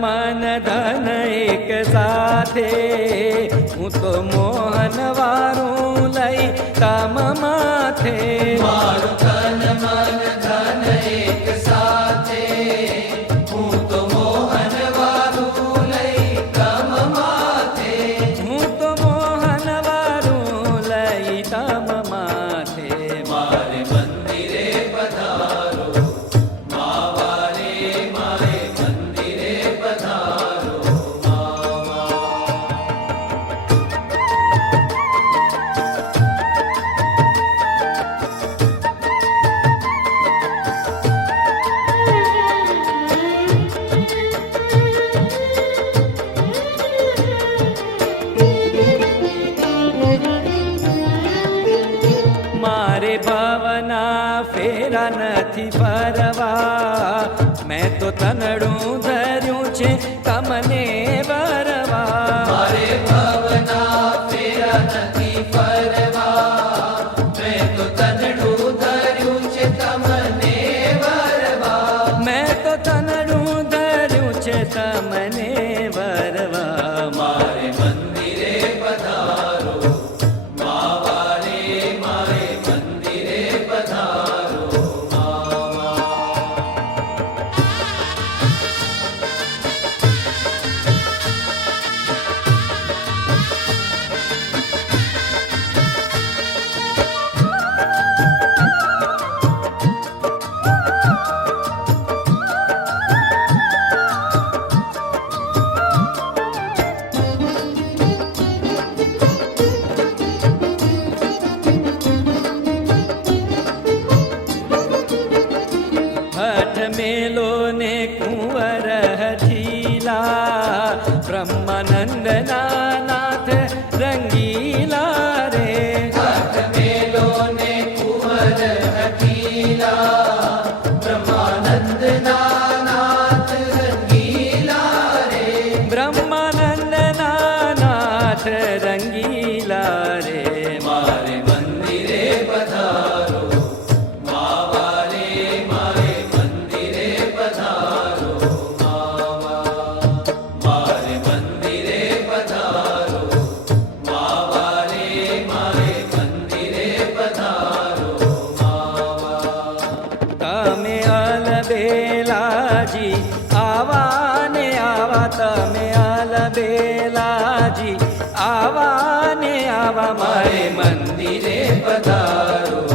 मन धन एक साथे हूँ तो मोहन वारू लई तम माथे। मारू तन मन धन एक साथे हूँ तो मोहन वारू लई तम माथे। हूँ तो मोहन वारू लई तम माथे। मारे मंदिरे पधारो मावारे मारे मंदिरे पधारो मावा। मारे भावना फेरा नथी भरवा मैं तो तनड़ू धर्यू छे तमने भरवा। मारे भावना फेरा नथी परवा मैं तो तनडू धर्यू छे तमने भरवा। मैं तो तनड़ू धर्यू छे तमने भरवा। मारे मंदिरे पधारो मावारे मारे मंदिरे पधारो मावा। हठ मेलो ने कुंवर हठीला ब्रह्मानंद नाथ रंगीला रे। हठ मेलो ने कुंवर हठीला ब्रह्मानंद नाथ रंगीला रे। ब्रह्मानंद नाथ रंगीला रे। मारे मंदिरे पधारो मावारे मारे मंदिरे पधारो मावा। मारे मंदिरे पधारो અમે આલબેલાજી આવા ને આવા મારે મારે મંદિરે પધારો